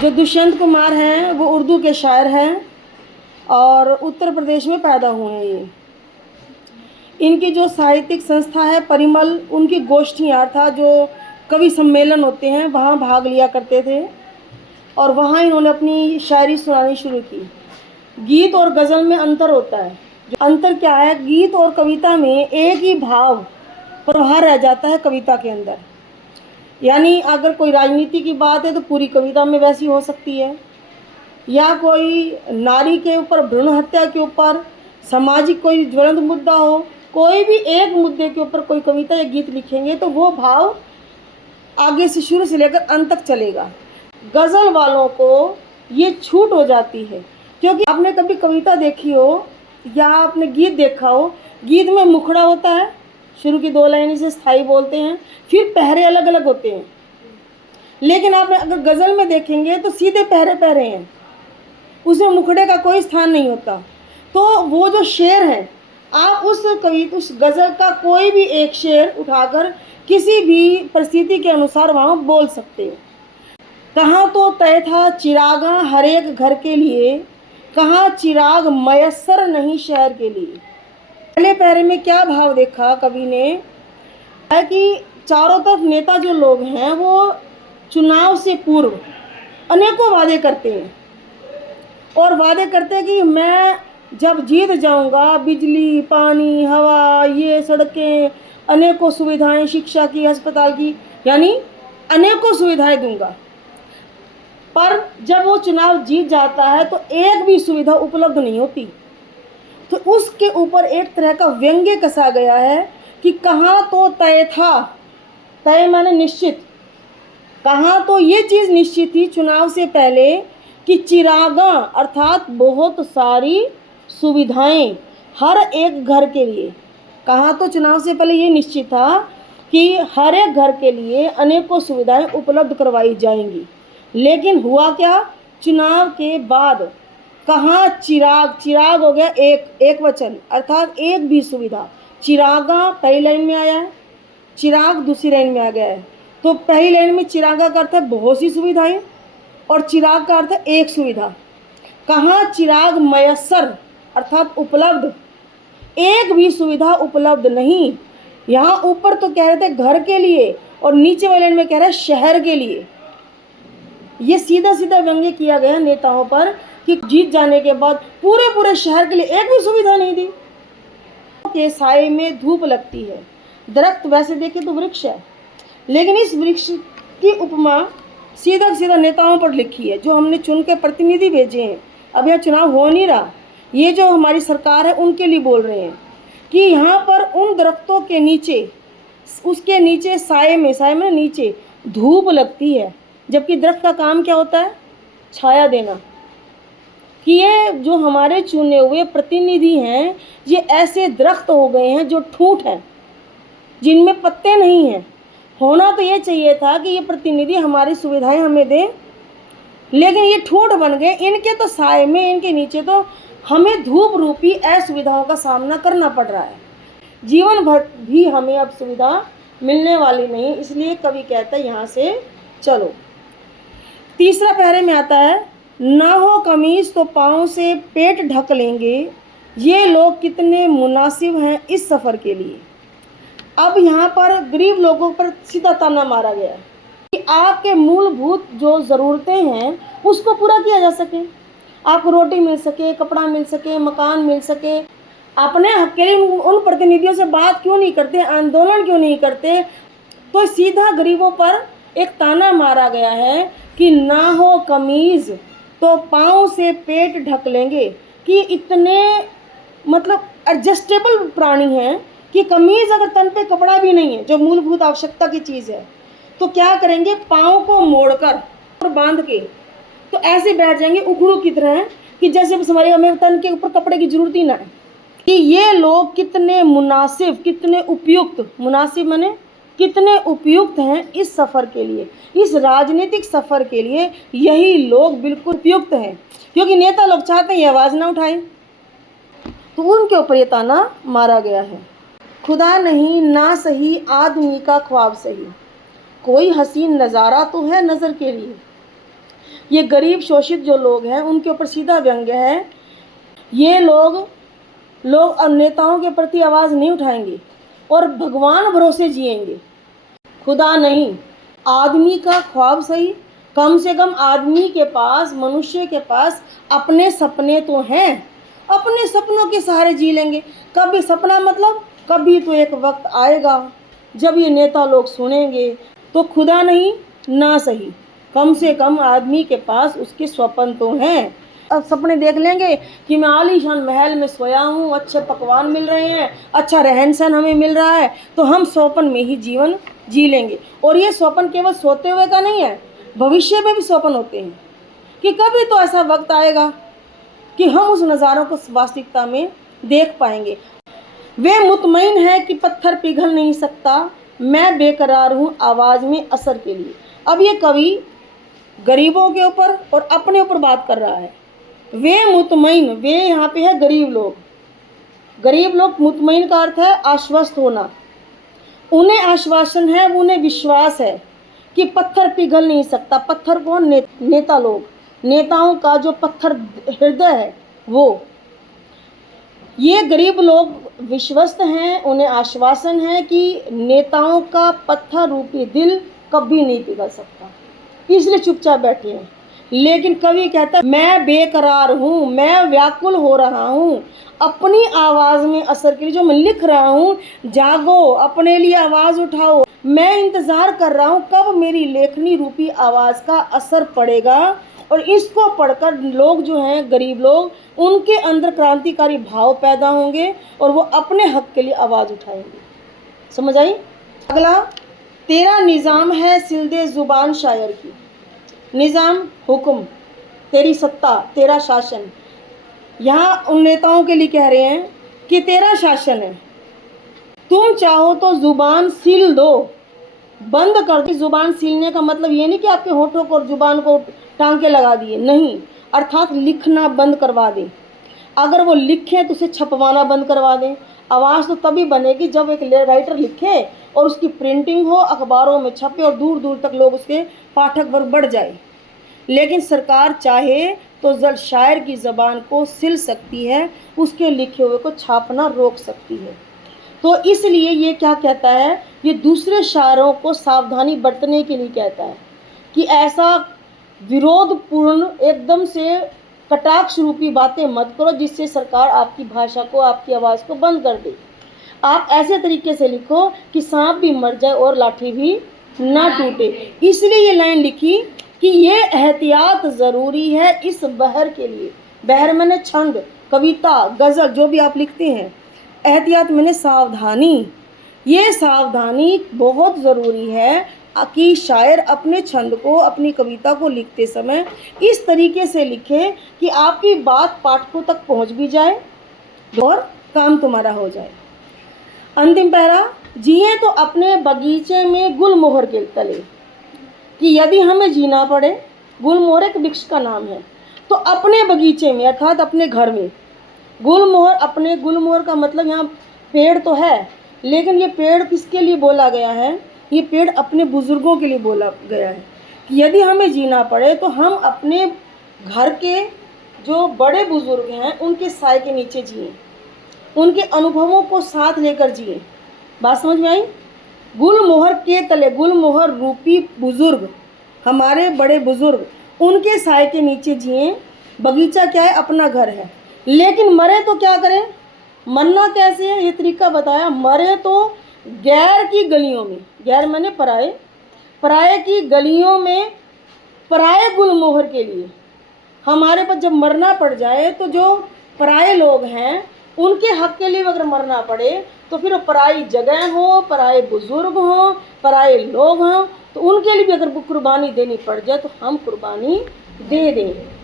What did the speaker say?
जो दुष्यंत कुमार हैं वो उर्दू के शायर हैं और उत्तर प्रदेश में पैदा हुए हैं। ये इनकी जो साहित्यिक संस्था है परिमल, उनकी गोष्ठियाँ अर्थात जो कवि सम्मेलन होते हैं वहाँ भाग लिया करते थे और वहाँ इन्होंने अपनी शायरी सुनानी शुरू की। गीत और गज़ल में अंतर होता है। जो अंतर क्या है, गीत और कविता में एक ही भाव प्रवाह रह जाता है कविता के अंदर। यानी अगर कोई राजनीति की बात है तो पूरी कविता में वैसी हो सकती है, या कोई नारी के ऊपर, भ्रूण हत्या के ऊपर, सामाजिक कोई ज्वलंत मुद्दा हो, कोई भी एक मुद्दे के ऊपर कोई कविता या गीत लिखेंगे तो वो भाव आगे से शुरू से लेकर अंत तक चलेगा। गज़ल वालों को ये छूट हो जाती है, क्योंकि आपने कभी कविता देखी हो या आपने गीत देखा हो, गीत में मुखड़ा होता है, शुरू की 2 लाइनें से स्थाई बोलते हैं, फिर पहरे अलग अलग होते हैं। लेकिन आप अगर गज़ल में देखेंगे तो सीधे पहरे पहरे हैं, उसमें मुखड़े का कोई स्थान नहीं होता। तो वो जो शेर है, आप उस गज़ल का कोई भी एक शेर उठाकर किसी भी परिस्थिति के अनुसार वहाँ बोल सकते हो। कहाँ तो तय था चिरागा हर एक घर के लिए, कहाँ चिराग मयस्सर नहीं शहर के लिए। पहले पहरे में क्या भाव देखा कवि ने है कि चारों तरफ नेता जो लोग हैं वो चुनाव से पूर्व अनेकों वादे करते हैं और वादे करते हैं कि मैं जब जीत जाऊंगा बिजली, पानी, हवा, ये सड़कें, अनेकों सुविधाएं, शिक्षा की, अस्पताल की, यानी अनेकों सुविधाएं दूंगा। पर जब वो चुनाव जीत जाता है तो एक भी सुविधा उपलब्ध नहीं होती। तो उसके ऊपर एक तरह का व्यंग्य कसा गया है कि कहाँ तो तय था, तय माने निश्चित, कहाँ तो ये चीज़ निश्चित थी चुनाव से पहले कि चिरागा अर्थात बहुत सारी सुविधाएं हर एक घर के लिए। कहाँ तो चुनाव से पहले ये निश्चित था कि हर एक घर के लिए अनेकों सुविधाएं उपलब्ध करवाई जाएंगी। लेकिन हुआ क्या, चुनाव के बाद कहाँ चिराग, चिराग हो गया एक वचन अर्थात एक भी सुविधा। चिरागा पहली लाइन में आया है, चिराग दूसरी लाइन में आ गया है। तो पहली लाइन में चिरागा का अर्थ है बहुत सी सुविधाएं और चिराग का अर्थ है एक सुविधा। कहाँ चिराग मयस्सर अर्थात उपलब्ध, एक भी सुविधा उपलब्ध नहीं। यहाँ ऊपर तो कह रहे थे घर के लिए और नीचे वाले लाइन में कह रहा है शहर के लिए। ये सीधा सीधा व्यंग्य किया गया नेताओं पर कि जीत जाने के बाद पूरे शहर के लिए एक भी सुविधा नहीं दी। के साए में धूप लगती है। दरख्त वैसे देखे तो वृक्ष है, लेकिन इस वृक्ष की उपमा सीधा सीधा नेताओं पर लिखी है जो हमने चुन के प्रतिनिधि भेजे हैं। अब यह चुनाव हो नहीं रहा, ये जो हमारी सरकार है उनके लिए बोल रहे हैं कि यहाँ पर उन दरख्तों के नीचे, उसके नीचे साए में नीचे धूप लगती है। जबकि दरख्त का काम क्या होता है, छाया देना। कि ये जो हमारे चुने हुए प्रतिनिधि हैं ये ऐसे दरख्त हो गए हैं जो ठूंठ हैं, जिनमें पत्ते नहीं हैं। होना तो ये चाहिए था कि ये प्रतिनिधि हमारी सुविधाएं हमें दें, लेकिन ये ठूंठ बन गए। इनके तो साए में, इनके नीचे तो हमें धूप रूपी असुविधाओं का सामना करना पड़ रहा है। जीवन भर भी हमें अब सुविधा मिलने वाली नहीं, इसलिए कवि कहता है यहाँ से चलो। तीसरा पहरे में आता है, ना हो कमीज तो पाँव से पेट ढक लेंगे, ये लोग कितने मुनासिब हैं इस सफ़र के लिए। अब यहाँ पर गरीब लोगों पर सीधा ताना मारा गया कि आपके मूलभूत जो ज़रूरतें हैं उसको पूरा किया जा सके, आपको रोटी मिल सके, कपड़ा मिल सके, मकान मिल सके। अपने हक के लिए उन प्रतिनिधियों से बात क्यों नहीं करते, आंदोलन क्यों नहीं करते। तो सीधा गरीबों पर एक ताना मारा गया है कि ना हो कमीज़ तो पाँव से पेट ढक लेंगे। कि इतने मतलब एडजस्टेबल प्राणी हैं कि कमीज़ अगर तन पे कपड़ा भी नहीं है जो मूलभूत आवश्यकता की चीज़ है तो क्या करेंगे, पाँव को मोड़कर और बांध के तो ऐसे बैठ जाएंगे उखड़ू की तरह कि जैसे बस हमें तन के ऊपर कपड़े की जरूरत ही ना है। कि ये लोग कितने मुनासिब, कितने उपयुक्त, मुनासिब माने कितने उपयुक्त हैं इस सफ़र के लिए, इस राजनीतिक सफ़र के लिए। यही लोग बिल्कुल उपयुक्त हैं, क्योंकि नेता लोग चाहते हैं ये आवाज़ ना उठाएं, तो उनके ऊपर ये ताना मारा गया है। खुदा नहीं ना सही आदमी का ख्वाब सही, कोई हसीन नज़ारा तो है नज़र के लिए। ये गरीब शोषित जो लोग हैं उनके ऊपर सीधा व्यंग्य है। ये लोग अब नेताओं के प्रति आवाज़ नहीं उठाएंगे और भगवान भरोसे जिएंगे, खुदा नहीं। आदमी का ख्वाब सही, कम से कम आदमी के पास, मनुष्य के पास अपने सपने तो हैं, अपने सपनों के सहारे जी लेंगे। कभी सपना मतलब कभी तो एक वक्त आएगा जब ये नेता लोग सुनेंगे तो खुदा नहीं ना सही, कम से कम आदमी के पास उसके स्वप्न तो हैं। अब सपने देख लेंगे कि मैं आलीशान महल में सोया हूँ, अच्छे पकवान मिल रहे हैं, अच्छा रहन सहन हमें मिल रहा है, तो हम स्वप्न में ही जीवन जी लेंगे। और ये स्वप्न केवल सोते हुए का नहीं है, भविष्य में भी स्वप्न होते हैं कि कभी तो ऐसा वक्त आएगा कि हम उस नज़ारों को वास्तविकता में देख पाएंगे। वे मुतमईन है कि पत्थर पिघल नहीं सकता, मैं बेकरार हूँ आवाज़ में असर के लिए। अब ये कवि गरीबों के ऊपर और अपने ऊपर बात कर रहा है। वे मुतमईन, वे यहाँ पे है गरीब लोग। गरीब लोग, मुतमईन का अर्थ है आश्वस्त होना। उन्हें आश्वासन है, उन्हें विश्वास है कि पत्थर पिघल नहीं सकता। पत्थर कौन? नेता लोग, नेताओं का जो पत्थर हृदय है वो। ये गरीब लोग विश्वस्त हैं, उन्हें आश्वासन है कि नेताओं का पत्थर रूपी दिल कभी नहीं पिघल सकता, इसलिए चुपचाप बैठे हैं। लेकिन कवि कहता है मैं बेकरार हूँ, मैं व्याकुल हो रहा हूँ अपनी आवाज़ में असर के लिए। जो मैं लिख रहा हूँ, जागो, अपने लिए आवाज़ उठाओ। मैं इंतज़ार कर रहा हूँ कब मेरी लेखनी रूपी आवाज़ का असर पड़ेगा और इसको पढ़कर लोग जो हैं, गरीब लोग, उनके अंदर क्रांतिकारी भाव पैदा होंगे और वो अपने हक के लिए आवाज़ उठाएंगे। समझ आई? अगला, तेरा निज़ाम है सिलदे ज़ुबान शायर की। निज़ाम हुक्म, तेरी सत्ता, तेरा शासन। यहाँ उन नेताओं के लिए कह रहे हैं कि तेरा शासन है, तुम चाहो तो ज़ुबान सील दो, बंद कर दो। ज़ुबान सीलने का मतलब ये नहीं कि आपके होठों को और ज़ुबान को टांके लगा दिए, नहीं, अर्थात लिखना बंद करवा दें। अगर वो लिखें तो उसे छपवाना बंद करवा दें। आवाज़ तो तभी बनेगी जब एक राइटर लिखे और उसकी प्रिंटिंग हो, अखबारों में छपे और दूर दूर तक लोग उसके पाठक वर्ग बढ़ जाए। लेकिन सरकार चाहे तो शायर की ज़बान को सिल सकती है, उसके लिखे हुए को छापना रोक सकती है। तो इसलिए ये क्या कहता है, ये दूसरे शायरों को सावधानी बरतने के लिए कहता है कि ऐसा विरोधपूर्ण एकदम से कटाक्ष रूपी बातें मत करो जिससे सरकार आपकी भाषा को, आपकी आवाज़ को बंद कर दे। आप ऐसे तरीके से लिखो कि सांप भी मर जाए और लाठी भी ना टूटे। इसलिए ये लाइन लिखी कि ये एहतियात ज़रूरी है इस बहर के लिए। बहर मैंने छंद, कविता, गज़ल जो भी आप लिखते हैं, एहतियात मैंने सावधानी। ये सावधानी बहुत ज़रूरी है कि शायर अपने छंद को, अपनी कविता को लिखते समय इस तरीके से लिखे कि आपकी बात पाठकों तक पहुंच भी जाए और काम तुम्हारा हो जाए। अंतिम पैरा, जिए तो अपने बगीचे में गुलमोहर के तले। कि यदि हमें जीना पड़े, गुलमोहर एक वृक्ष का नाम है, तो अपने बगीचे में अर्थात अपने घर में। गुलमोहर, अपने, गुलमोहर का मतलब यहाँ पेड़ तो है, लेकिन ये पेड़ किसके लिए बोला गया है? ये पेड़ अपने बुज़ुर्गों के लिए बोला गया है कि यदि हमें जीना पड़े तो हम अपने घर के जो बड़े बुज़ुर्ग हैं उनके साए के नीचे जिए, उनके अनुभवों को साथ लेकर जिए। बात समझ में आई? गुलमोहर के तले, गुलमोहर रूपी बुज़ुर्ग, हमारे बड़े बुज़ुर्ग, उनके साए के नीचे जिए। बगीचा क्या है? अपना घर है। लेकिन मरे तो क्या करें? मरना कैसे है ये तरीका बताया। मरे तो गैर की गलियों में, गैर मैंने पराए, पराए की गलियों में, पराए गुलमोहर के लिए। हमारे पास जब मरना पड़ जाए तो जो पराए लोग हैं उनके हक के लिए अगर मरना पड़े तो फिर पराई जगह हो, पराए बुजुर्ग हों, पराए लोग हों, तो उनके लिए भी अगर कुर्बानी देनी पड़ जाए तो हम कुर्बानी दे दें।